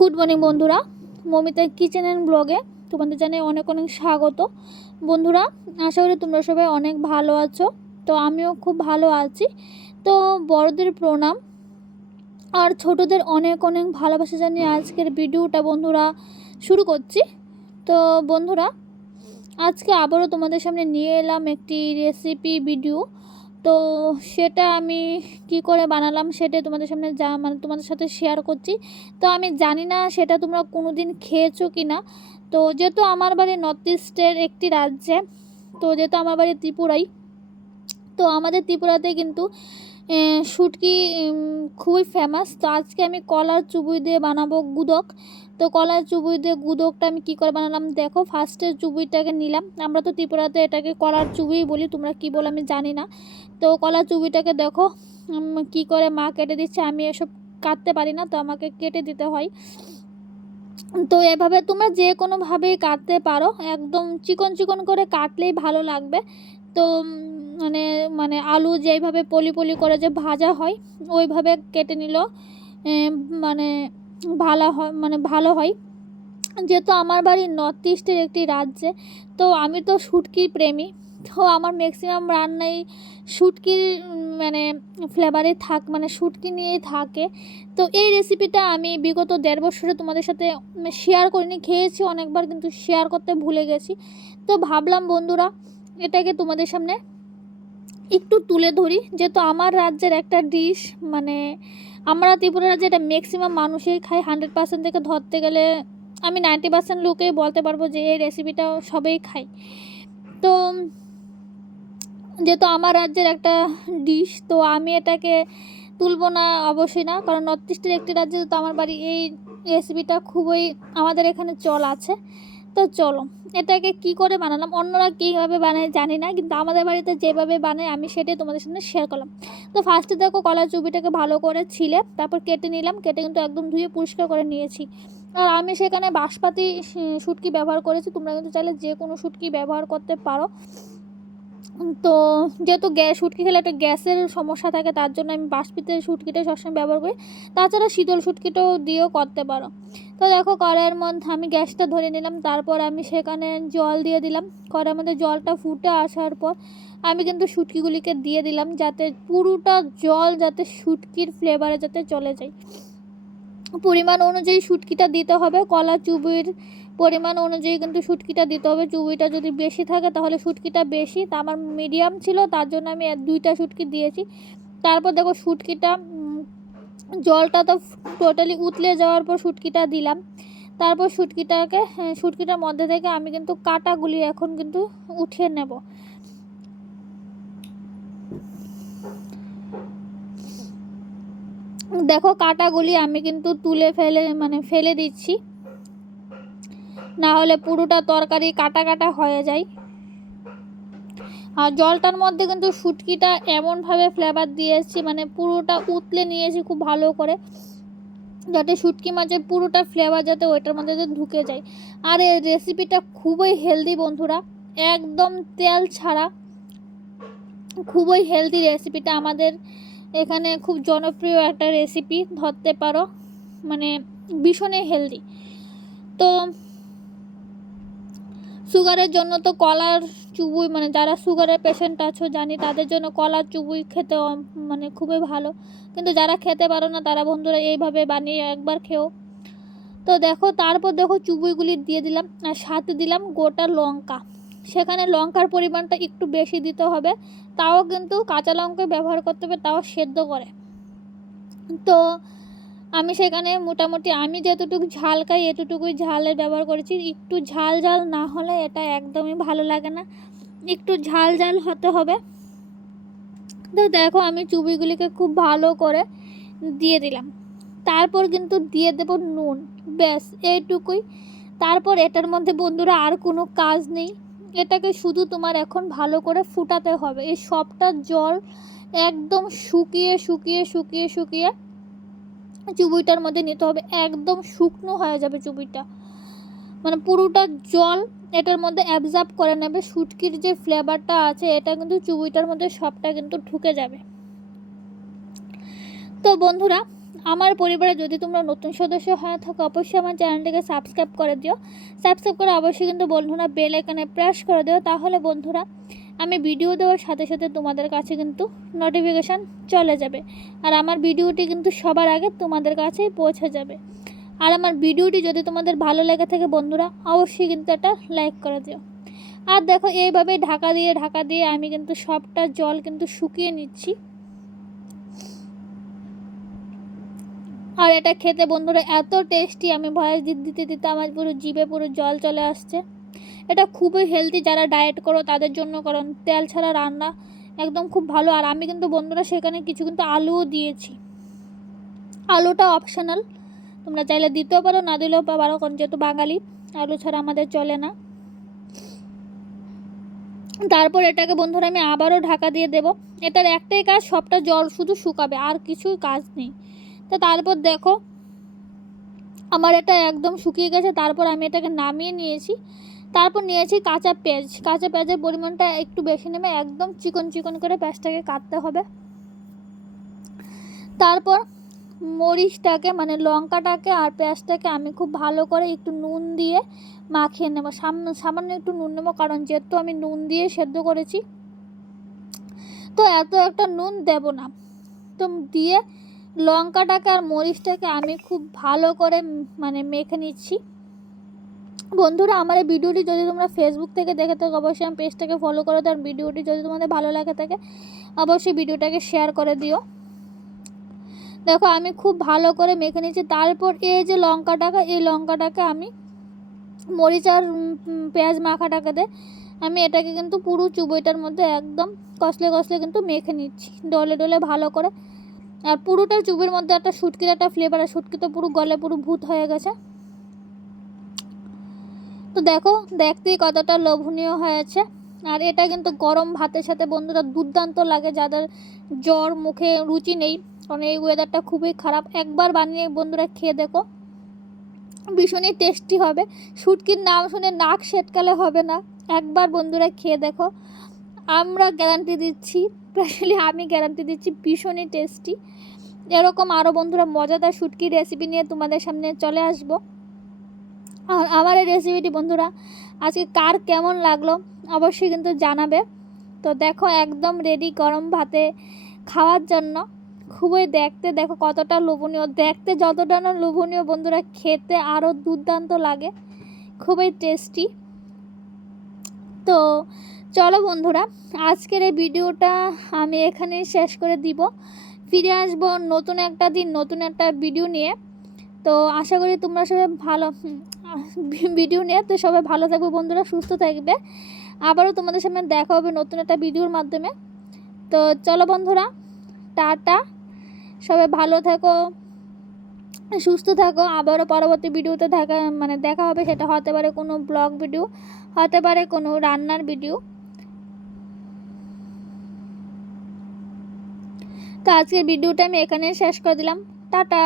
Good morning বন্ধুরা Momita kitchen and ব্লগে তোমাদের জানাই অনেক অনেক স্বাগত। বন্ধুরা, আশা করি তোমরা সবাই অনেক ভালো আছো, তো আমিও খুব ভালো আছি। তো বড়দের প্রণাম, আর ছোটদের অনেক অনেক ভালোবাসা জানিয়ে আজকের ভিডিওটা বন্ধুরা শুরু করছি। তো বন্ধুরা, আজকে আবারও তোমাদের সামনে নিয়ে এলাম একটি রেসিপি ভিডিও তো সেটা আমি কি করে বানালাম সেটা তোমাদের সামনে যা মানে তোমাদের সাথে শেয়ার করছি। তো আমি জানি না সেটা তোমরা কোনো দিন খেয়েছো কি না তো যেহেতু আমার বাড়ি নর্থ ইস্টের একটি রাজ্যে, তো যেহেতু আমার বাড়ি ত্রিপুরাই, তো আমাদের ত্রিপুরাতে কিন্তু শুটকি খুবই ফেমাস তো আজকে আমি কলার চুবুই দিয়ে বানাবো গুদক। তো কলার চুবুই দিয়ে গুদকটা আমি কী করে বানালাম? দেখো ফার্স্টে চুবুইটাকে নিলাম। আমরা তো ত্রিপুরাতে এটাকে কলার চুবুই বলি, তোমরা কী বলো আমি জানি না। তো কলার চুবিটাকে দেখো কি করে মা কেটে দিচ্ছে, আমি এসব কাটতে পারি না, তো আমাকে কেটে দিতে হয়। তো এভাবে তোমরা যে কোনোভাবেই কাটতে পারো, একদম চিকন চিকন করে কাটলেই ভালো লাগবে। তো মানে মানে আলু যেইভাবে পলি পলি করে যে ভাজা হয়, ওইভাবে কেটে নিল। মানে ভালো হয় মানে ভালো হয়। যেহেতু আমার বাড়ি নর্থ ইস্টের একটি রাজ্যে, তো আমি তো শুটকির প্রেমী। তো আমার ম্যাক্সিমাম রান্নাই শুটকির মানে ফ্লেভারে থাক মানে শুটকি নিয়েই থাকে। তো এই রেসিপিটা আমি বিগত দেড় বছরে তোমাদের সাথে শেয়ার করিনি, খেয়েছি অনেকবার কিন্তু শেয়ার করতে ভুলে গেছি। তো ভাবলাম বন্ধুরা, এটাকে তোমাদের সামনে একটু তুলে ধরি। যেহেতু আমার রাজ্যের একটা ডিশ মানে আমরা ত্রিপুরা এটা ম্যাক্সিমাম মানুষই খায় হান্ড্রেড পার্সেন্ট থেকে ধরতে গেলে আমি নাইনটি পার্সেন্ট লোকেই বলতে পারব যে এই রেসিপিটা সবাই খায়। তো যেহেতু আমার রাজ্যের একটা ডিশ তো আমি এটাকে তুলবো না অবশ্যই না, কারণ নর্থ ইস্টের একটি রাজ্যে তো আমার বাড়ি এই রেসিপিটা খুবই আমাদের এখানে চল আছে। তো চলো, এটাকে কি করে বানালাম? অন্যরা কীভাবে বানায় জানি না, কিন্তু আমাদের বাড়িতে যেভাবে বানায় আমি সেটাই তোমাদের সামনে শেয়ার করলাম। তো ফার্স্টে দেখো কলার চুবিটাকে ভালো করে ছিলে, তারপর কেটে নিলাম, কেটে কিন্তু একদম ধুয়ে পরিষ্কার করে নিয়েছি। আর আমি সেখানে বাঁশপাতি সুটকি শুটকি ব্যবহার করেছি, তোমরা কিন্তু চাইলে যে কোনো শুটকি ব্যবহার করতে পারো। তো যেহেতু গ্যাস, শুটকি খেলে একটা গ্যাসের সমস্যা থাকে, তার জন্য আমি বাঁশপিতের শুটকিটা সবসময় ব্যবহার করি। তাছাড়া শীতল শুটকিটাও দিয়েও করতে পারো। তো দেখো, কড়াইয়ের মধ্যে আমি গ্যাসটা ধরে নিলাম, তারপর আমি সেখানে জল দিয়ে দিলাম। কড়াইয়ের মধ্যে জলটা ফুটে আসার পর আমি কিন্তু শুটকিগুলিকে দিয়ে দিলাম, যাতে পুরোটা জল যাতে শুটকির ফ্লেভারে যাতে চলে যায়। পরিমাণ অনুযায়ী শুটকিটা দিতে হবে, কলা চুবির পরিমাণ অনুযায়ী কিন্তু শুটকিটা দিতে হবে। চুবিটা যদি বেশি থাকে তাহলে শুটকিটা বেশি। তা আমার মিডিয়াম ছিল তার জন্য আমি দুইটা শুটকি দিয়েছি। তারপর দেখো শুটকিটা জলটা তো টোটালি উতলে যাওয়ার পর শুটকিটা দিলাম। তারপর শুটকিটাকে হ্যাঁ, শুটকিটার মধ্যে থেকে আমি কিন্তু কাটাগুলি এখন কিন্তু উঠিয়ে নেব। দেখো কাটাগুলি আমি কিন্তু তুলে ফেলে মানে ফেলে দিচ্ছি। না হলে পুরোটা তরকারি কাটা কাটা হয়ে যায়। আর জলটার মধ্যে কিন্তু শুটকিটা এমনভাবে ফ্লেভার দিয়েছি মানে পুরোটা উতলে নিয়েছি খুব ভালো করে, যাতে শুটকি মাছের পুরোটা ফ্লেভার যাতে ওইটার মধ্যে ঢুকে যায়। আর এই রেসিপিটা খুবই হেলদি বন্ধুরা, একদম তেল ছাড়া খুবই হেলদি রেসিপিটা আমাদের এখানে খুব জনপ্রিয় একটা রেসিপি ধরতে পারো মানে ভীষণই হেলদি তো সুগারের জন্য তো কলার চুবুই মানে যারা সুগারের পেশেন্ট আছো জানি, তাদের জন্য কলার চুবুই খেতে মানে খুবই ভালো। কিন্তু যারা খেতে পারো না, তারা বন্ধুরা এইভাবে বানিয়ে একবার খেও। তো দেখো, তারপর দেখো চুবুইগুলি দিয়ে দিলাম, আর সাথে দিলাম গোটা লঙ্কা। সেখানে লঙ্কার পরিমাণটা একটু বেশি দিতে হবে, তাও কিন্তু কাঁচা লঙ্কা ব্যবহার করতে হবে, তাও সেদ্ধ করে। তো আমি সেখানে মোটামুটি আমি যতটুকু ঝাল খাই, এতটুকুই ঝালের ব্যবহার করেছি। একটু ঝাল ঝাল না হলে এটা একদমই ভালো লাগে না। একটু ঝাল ঝাল হতে হবে। তো দেখো আমি চুবিগুলিকে খুব ভালো করে দিয়ে দিলাম। তারপর কিন্তু দিয়ে দেব নুন। ব্যাস, এইটুকুই। তারপর এটার মধ্যে বন্ধুরা আর কোনো কাজ নেই। এটাকে শুধু তোমার এখন ভালো করে ফুটাতে হবে। এই সবটা জল একদম শুকিয়ে শুকিয়ে শুকিয়ে শুকিয়ে চুবুইটার মধ্যে নিতে হবে। একদম শুকনো হয়ে যাবে চুবুইটা মানে পুরোটা জল এটার মধ্যে অ্যাবজর্ব করে নেবে। শুটকির যে ফ্লেভারটা আছে, এটা কিন্তু চুবুইটার মধ্যে সবটা কিন্তু ঢুকে যাবে। তো বন্ধুরা, আমার পরিবারে যদি তোমরা নতুন সদস্য হয়ে থাকো, অবশ্যই আমার চ্যানেলটিকে সাবস্ক্রাইব করে দিও। সাবস্ক্রাইব করে অবশ্যই কিন্তু বন্ধুরা বেল এখানে প্রেস করে দিও। তাহলে বন্ধুরা আমি ভিডিও দেওয়ার সাথে সাথে তোমাদের কাছে কিন্তু নোটিফিকেশান চলে যাবে। আর আমার ভিডিওটি কিন্তু সবার আগে তোমাদের কাছেই পৌঁছে যাবে। আর আমার ভিডিওটি যদি তোমাদের ভালো লেগে থাকে বন্ধুরা, অবশ্যই কিন্তু একটা লাইক করে দিও। আর দেখো, এইভাবে ঢাকা দিয়ে ঢাকা দিয়ে আমি কিন্তু সবটা জল কিন্তু শুকিয়ে নিচ্ছি। আর এটা খেতে বন্ধুরা এত টেস্টি আমি ভয়েস দিতে দিতে আমার পুরো জিভে পুরো জল চলে আসছে। এটা খুবই হেলদি যারা ডায়েট করো তাদের জন্য, কারণ তেল ছাড়া রান্না একদম খুব ভালো। আর আমি কিন্তু বন্ধুরা সেখানে কিছু কিন্তু আলুও দিয়েছি। আলুটা অপশনাল তোমরা চাইলে দিতেও পারো, না দিলেও পারো, কারণ যেহেতু বাঙালি, আলু ছাড়া আমাদের চলে না। তারপর এটাকে বন্ধুরা আমি আবারও ঢাকা দিয়ে দেব। এটার একটাই কাজ, সবটা জল শুধু শুকাবে, আর কিছুই কাজ নেই। তো তারপর দেখো, আমার এটা একদম শুকিয়ে গেছে, তারপর আমি এটাকে নামিয়ে নিয়েছি। তারপর নিয়েছি কাঁচা পেঁয়াজ। কাঁচা পেঁয়াজের পরিমাণটা একটু বেশি নেমে একদম চিকন চিকন করে পেঁয়াজটাকে কাটতে হবে। তারপর মরিচটাকে মানে লঙ্কাটাকে আর পেঁয়াজটাকে আমি খুব ভালো করে একটু নুন দিয়ে মাখিয়ে নেব। সামান্য একটু নুন নেব, কারণ যেহেতু আমি নুন দিয়ে সেদ্ধ করেছি, তো এত একটা নুন দেব না। তো দিয়ে লঙ্কাটাকে আর মরিচটাকে আমি খুব ভালো করে মানে মেখে নিচ্ছি। বন্ধুরা, আমার এই ভিডিওটি যদি তোমরা ফেসবুক থেকে দেখে থাকো, অবশ্যই আমি পেজটাকে ফলো করে আর ভিডিওটি যদি তোমাদের ভালো লাগে থাকে, অবশ্যই ভিডিওটাকে শেয়ার করে দিও। দেখো, আমি খুব ভালো করে মেখে নিচ্ছি তারপর এই যে লঙ্কাটাকে, এই লঙ্কাটাকে আমি মরিচ আর পেঁয়াজ মাখাটাকে দে আমি এটাকে কিন্তু পুরো চুবইটার মধ্যে একদম কষলে কষলে কিন্তু মেখে নিচ্ছি। ডলে ডলে ভালো করে। আর পুরোটা চুবের মধ্যে একটা শুটকির একটা ফ্লেভার আর শুটকি তো পুরো গলে পুরো ভূত হয়ে গেছে। তো দেখো, দেখতেই কতটা লোভনীয় হয়েছে। আর এটা কিন্তু গরম ভাতের সাথে বন্ধুরা দুর্দান্ত লাগে, যাদের জ্বর মুখে রুচি নেই। কারণ এই ওয়েদারটা খুবই খারাপ। একবার বানিয়ে বন্ধুরা খেয়ে দেখো। ভীষণই টেস্টি হবে। শুটকির নাম শুনে নাক সেটকালে হবে না। একবার বন্ধুরা খেয়ে দেখো। আমরা গ্যারান্টি দিচ্ছি স্পেশালি আমি গ্যারান্টি দিচ্ছি, ভীষণই টেস্টি এরকম আরও বন্ধুরা মজাদার শুটকির রেসিপি নিয়ে তোমাদের সামনে চলে আসব। আমার এই রেসিপিটি বন্ধুরা, আজকে কার কেমন লাগল অবশ্যই কিন্তু জানাবে। তো দেখো একদম রেডি গরম ভাতে খাওয়ার জন্য। খুবই দেখতে, দেখো কতটা লোভনীয়। দেখতে যতটা না লোভনীয় বন্ধুরা, খেতে আরও দুর্দান্ত লাগে। খুবই টেস্টি তো চলো বন্ধুরা, আজকের এই ভিডিওটা আমি এখানেই শেষ করে দিব। ফিরে আসব নতুন একটা দিন, নতুন একটা ভিডিও নিয়ে। তো আশা করি তোমরা সবাই ভালো ভিডিও নিয়ে। তো সবাই ভালো থাকবে বন্ধুরা, সুস্থ থাকবে। আবারও তোমাদের সামনে দেখা হবে নতুন একটা ভিডিওর মাধ্যমে। তো চলো বন্ধুরা, টাটা। সবাই ভালো থাকো, সুস্থ থাকো। আবারও পরবর্তী ভিডিওতে দেখা মানে দেখা হবে। সেটা হতে পারে কোনো ব্লগ ভিডিও হতে পারে কোনো রান্নার ভিডিও তো আজকের ভিডিওটা আমি এখানে শেষ করে দিলাম। টাটা।